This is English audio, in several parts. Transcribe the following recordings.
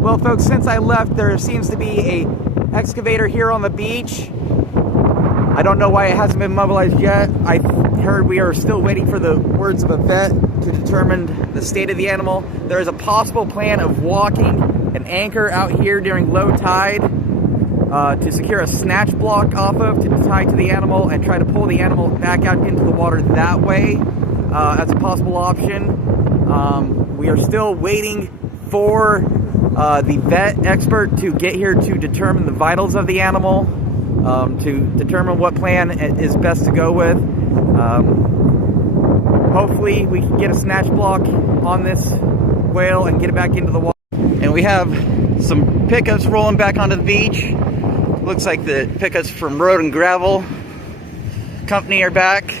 Well, folks, since I left, there seems to be a excavator here on the beach. I don't know why it hasn't been mobilized yet. I heard we are still waiting for the words of a vet to determine the state of the animal. There is a possible plan of walking an anchor out here during low tide to secure a snatch block off of to tie to the animal and try to pull the animal back out into the water that way as a possible option. We are still waiting for the vet expert to get here to determine the vitals of the animal, to determine what plan is best to go with. Hopefully we can get a snatch block on this whale and get it back into the water. And we have some pickups rolling back onto the beach. Looks like the pickups from Road and Gravel Company are back.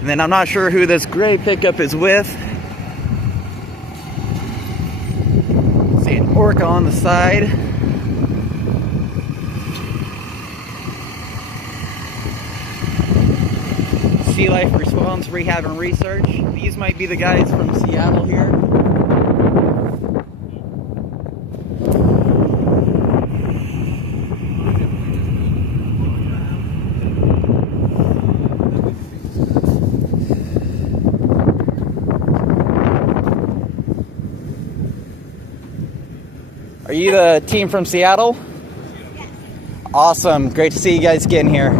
And then I'm not sure who this gray pickup is with. See an orca on the side. Sea Life Response Rehab and Research. These might be the guys from Seattle here. Are you the team from Seattle? Yes. Awesome. Great to see you guys getting here.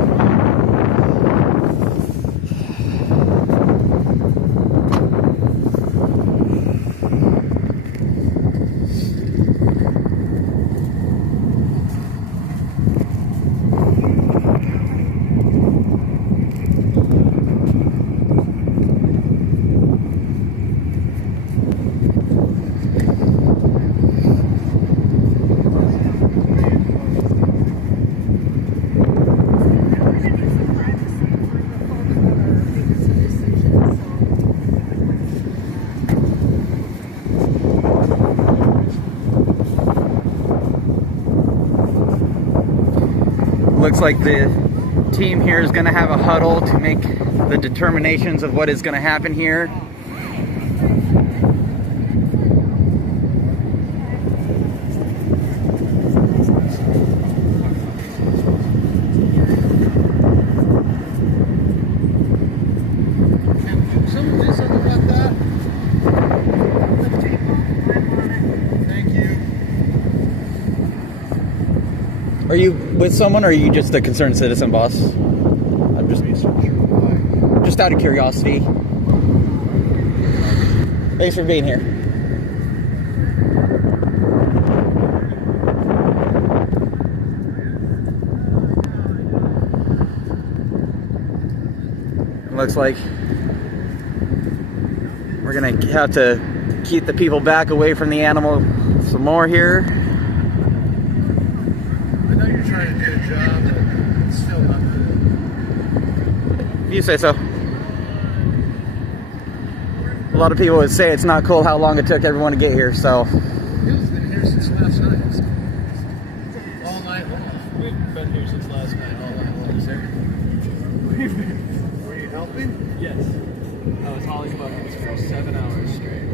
Looks like the team here is going to have a huddle to make the determinations of what is going to happen here. Are you with someone, or are you just a concerned citizen, boss? I'm just out of curiosity. Thanks for being here. It looks like we're gonna have to keep the people back away from the animal some more here. Trying to do a job, but it's still not good. You say so. A lot of people would say it's not cool how long it took everyone to get here, so. It's been here since last night. All night long. We've been here since last night, all night long. Were you helping? Yes. I was hauling buckets for 7 hours straight.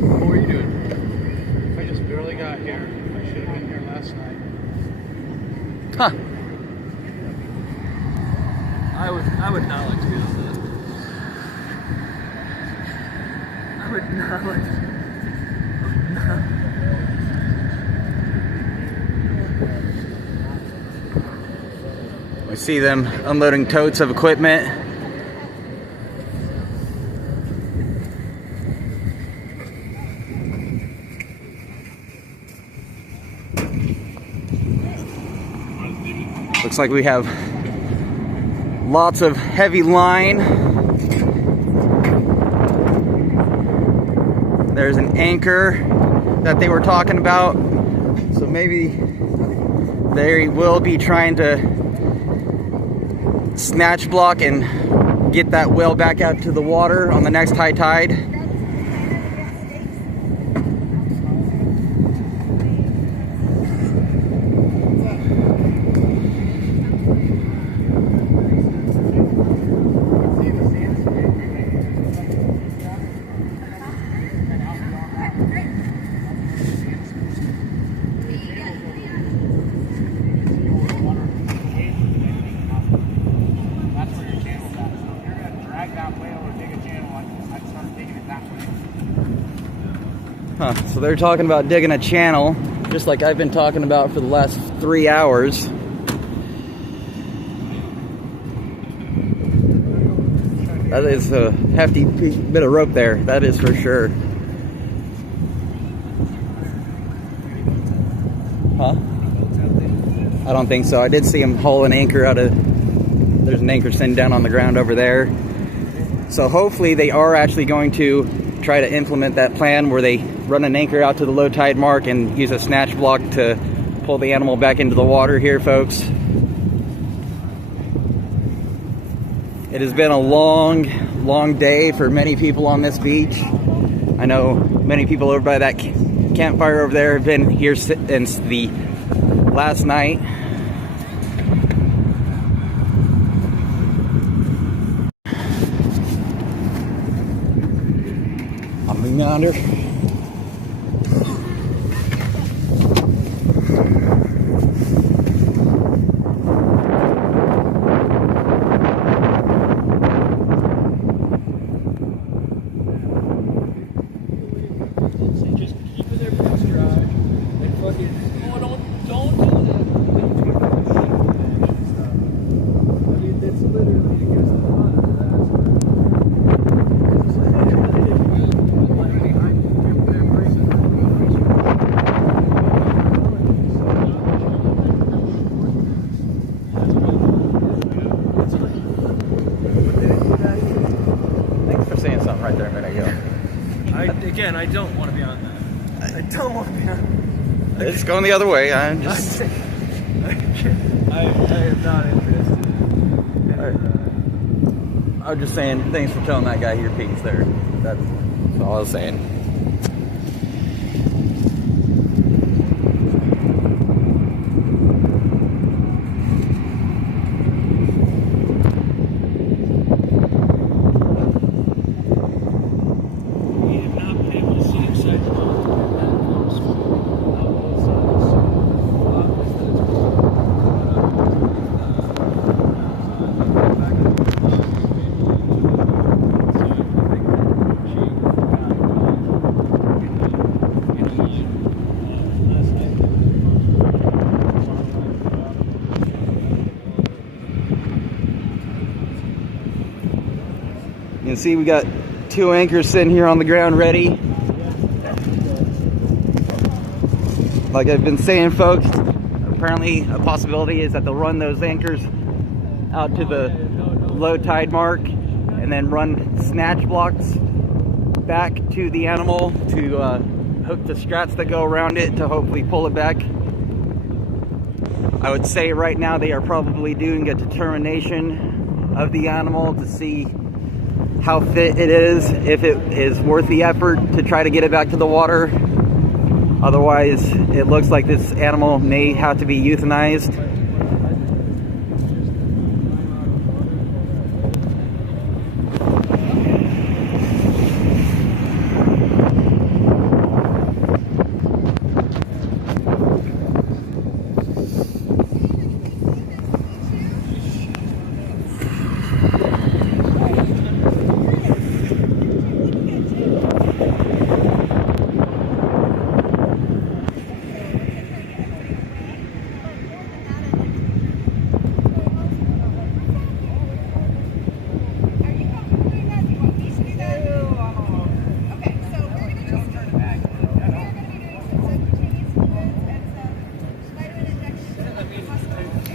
What were you doing? I just barely got here. I should have been here last night. Huh. I would not like to be on that. I would not like to. We see them unloading totes of equipment. Looks like we have lots of heavy line. There's an anchor that they were talking about. So maybe they will be trying to snatch block and get that whale back out to the water on the next high tide. So they're talking about digging a channel, just like I've been talking about for the last 3 hours. That is a hefty bit of rope there, that is for sure. Huh? I don't think so. I did see him haul an anchor out of, there's an anchor sitting down on the ground over there. So hopefully they are actually going to try to implement that plan where they run an anchor out to the low tide mark and use a snatch block to pull the animal back into the water here, folks. It has been a long day for many people on this beach. I know many people over by that campfire over there have been here since the last night. I'm yonder. Just keeping their boots dry and fucking, oh, don't do that. I mean, it's literally against the fun. Thanks for saying something right there a minute ago. Again, I don't want to be on that. I don't want to be on that. It's going the other way. I'm just... I am not interested. I'm just saying, thanks for telling that guy your piece there. That's all I was saying. You can see we got 2 anchors sitting here on the ground ready. Like I've been saying, folks, apparently a possibility is that they'll run those anchors out to the low tide mark and then run snatch blocks back to the animal to hook the straps that go around it to hopefully pull it back. I would say right now they are probably doing a determination of the animal to see how fit it is, if it is worth the effort to try to get it back to the water. Otherwise, it looks like this animal may have to be euthanized.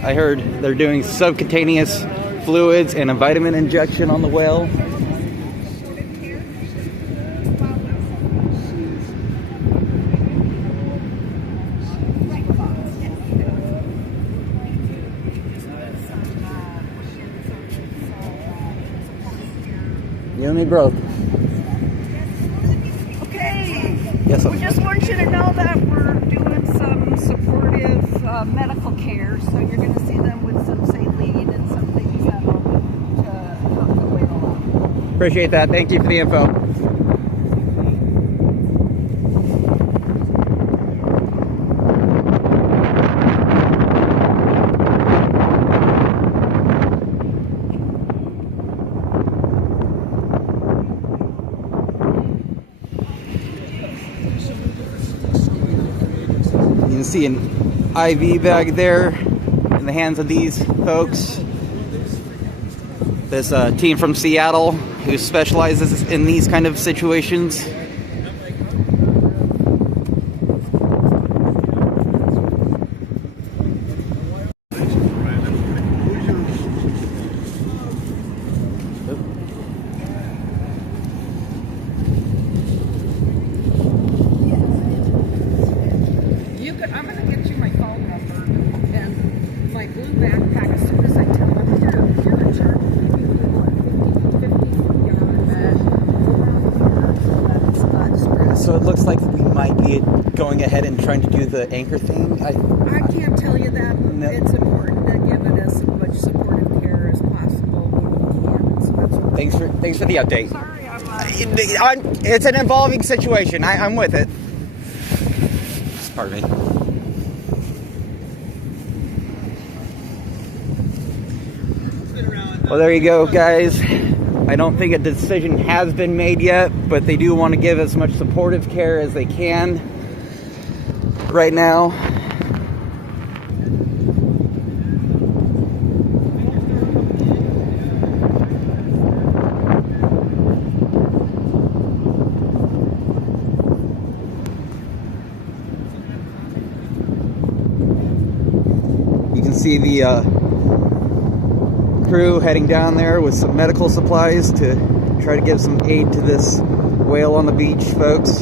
I heard they're doing subcutaneous fluids and a vitamin injection on the whale. You and me both. Okay. Yes, We just want you to know that we're doing some supportive medical care, so you're going to see them with some saline and some things that will help the whale out. appreciate that. Thank you for the info. can see an IV bag there in the hands of these folks. This team from Seattle who specializes in these kind of situations. I'm going to get you my phone number and my blue backpack as soon as I tell them you're in charge of keeping people at 50 yards. So it looks like we might be going ahead and trying to do the anchor thing. I can't tell you that, but No. it's important to give it as much supportive care as possible when we can. So that's what Thanks for the update. sorry, It's an evolving situation. I'm with it. Pardon me. Well, there you go, guys. I don't think a decision has been made yet, but they do want to give as much supportive care as they can right now. You can see the crew heading down there with some medical supplies to try to give some aid to this whale on the beach, folks.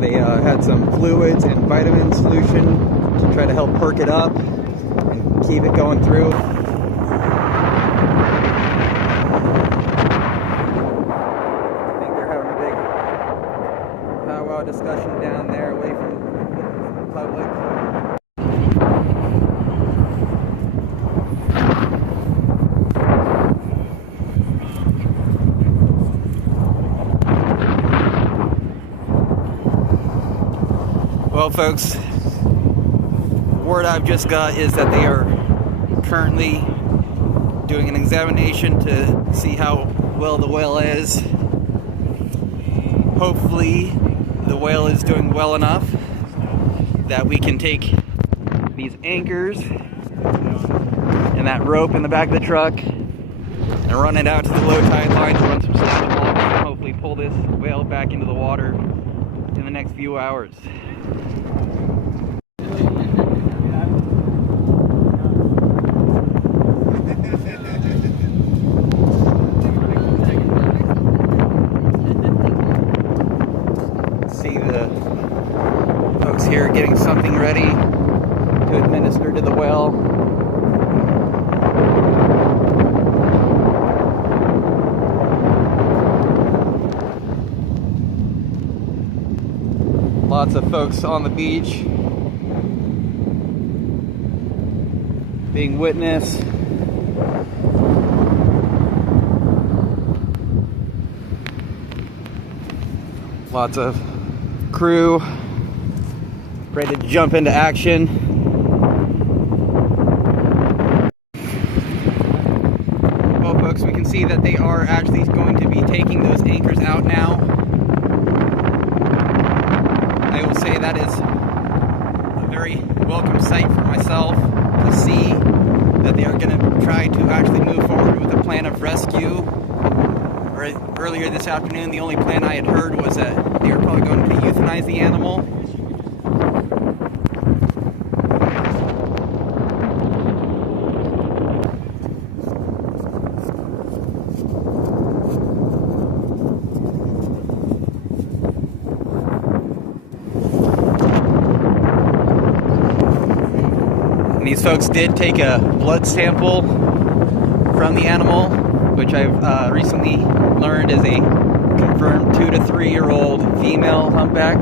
They had some fluids and vitamin solution to try to help perk it up and keep it going through. I think they're having a big powwow discussion down there away from the public. Well, folks, the word I've just got is that they are currently doing an examination to see how well the whale is. Hopefully, the whale is doing well enough that we can take these anchors and that rope in the back of the truck and run it out to the low tide line to run some snatch logs and hopefully pull this whale back into the water in the next few hours. See the folks here getting something ready to administer to the whale. Lots of folks on the beach being witness. Lots of crew ready to jump into action. Well, folks, we can see that they are actually going to be taking those anchors out now. I will say that is a very welcome sight for myself to see that they are going to try to actually move forward with a plan of rescue. Earlier this afternoon, the only plan I had heard was that they were probably going to euthanize the animal. And these folks did take a blood sample from the animal, which I've recently learned is a confirmed 2 to 3 year old female humpback.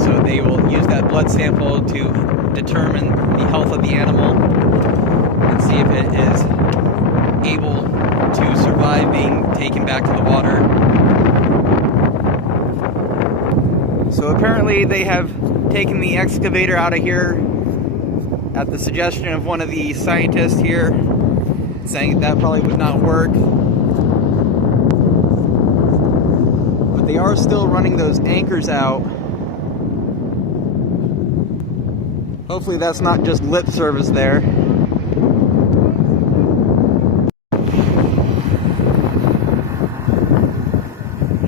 So they will use that blood sample to determine the health of the animal and see if it is able to survive being taken back to the water. So apparently they have taken the excavator out of here at the suggestion of one of the scientists here, saying that probably would not work. are still running those anchors out. Hopefully that's not just lip service there.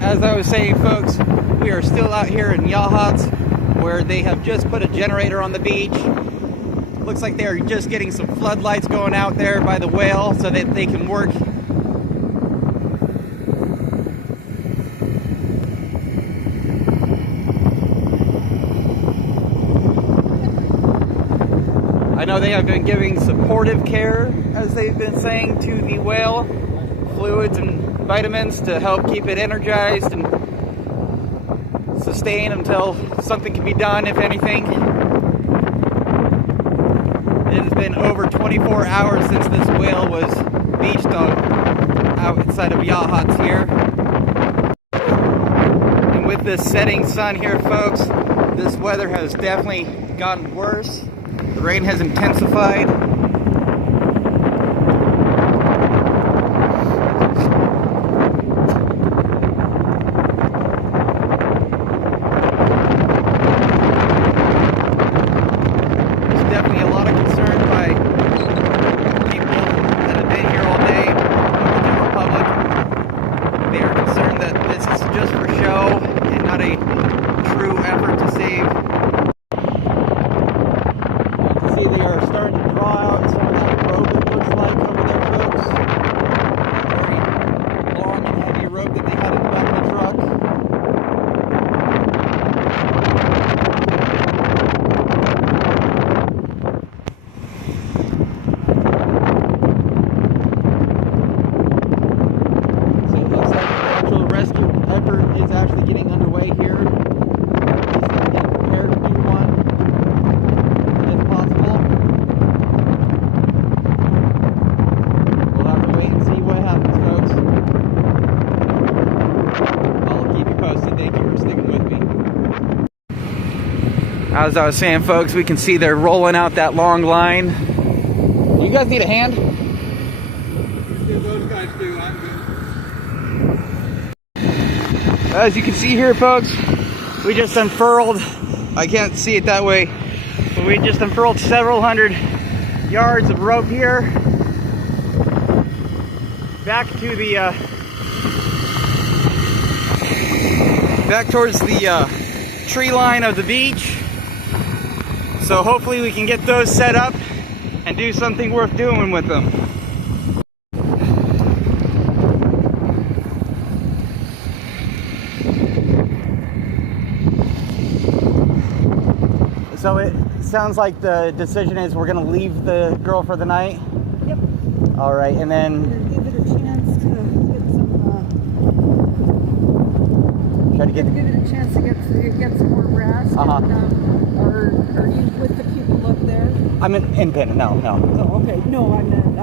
As I was saying, folks, we are still out here in Yachats, where they have just put a generator on the beach. Looks like they are just getting some floodlights going out there by the whale so that they can work. I know they have been giving supportive care, as they've been saying, to the whale, fluids and vitamins to help keep it energized and sustain until something can be done, if anything. It has been over 24 hours since this whale was beached outside of Yachats here. And with this setting sun here, folks, this weather has definitely gotten worse. The rain has intensified. There's definitely a lot of concern by people that have been here all day, the general public. They are concerned that this is just for show and not a true effort to save. They are starting to draw out some of that rope, it looks like, over there, folks. That very long and heavy rope that they had in the back of the truck. So it looks like the actual rescue effort is actually getting underway here. At least they're getting prepared to do one. As I was saying, folks, we can see they're rolling out that long line. Do you guys need a hand? Those guys do. I'm good. As you can see here, folks, we just unfurled, I can't see it that way, but we just unfurled several hundred yards of rope here. Back to the, back towards the tree line of the beach. So hopefully we can get those set up and do something worth doing with them. So it sounds like the decision is we're going to leave the girl for the night? Yep. All right, and then Give it a chance to get some. try to Give it a chance to get some more rest. Uh-huh. And, are you with the people up there? I'm in pin. No. Oh, okay. No, I meant,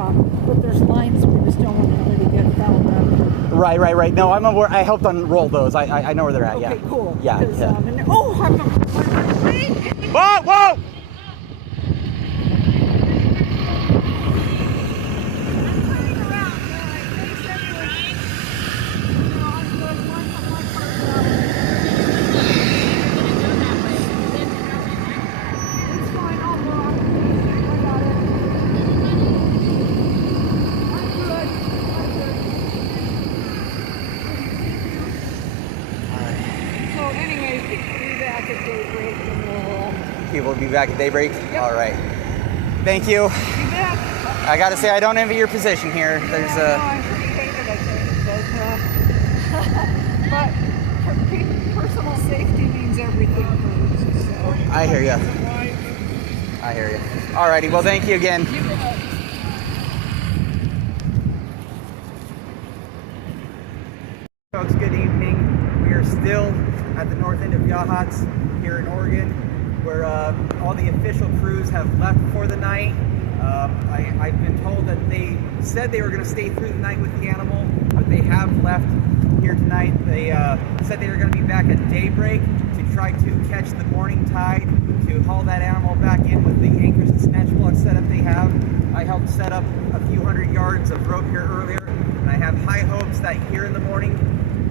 but there's lines we just don't want anybody to get fouled up. Right. No, I'm aware. I helped unroll those. I know where they're at. Okay, Yeah. cool. Yeah. 'Cause, Yeah. Oh, I'm Whoa! People will be back at daybreak? Yep. All right. Thank you. You bet. I gotta say, I don't envy your position here. There's No, I'm pretty hated, I think, but personal safety means everything for us. So. I hear you. Alrighty, well, thank you again. You bet. Folks, good evening. We are still at the north end of Yachats here in Oregon, where all the official crews have left for the night. I've been told that they said they were going to stay through the night with the animal, but they have left here tonight. They said they were going to be back at daybreak to try to catch the morning tide to haul that animal back in with the anchors and snatch block setup they have. I helped set up a few hundred yards of rope here earlier, and I have high hopes that here in the morning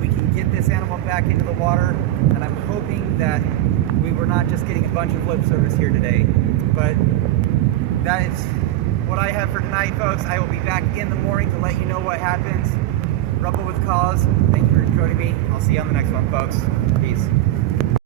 we can get this this animal back into the water, and I'm hoping that we were not just getting a bunch of lip service here today. But that is what I have for tonight, folks. I will be back in the morning to let you know what happens. Rumble with Cause, thank you for joining me. I'll see you on the next one, folks. Peace.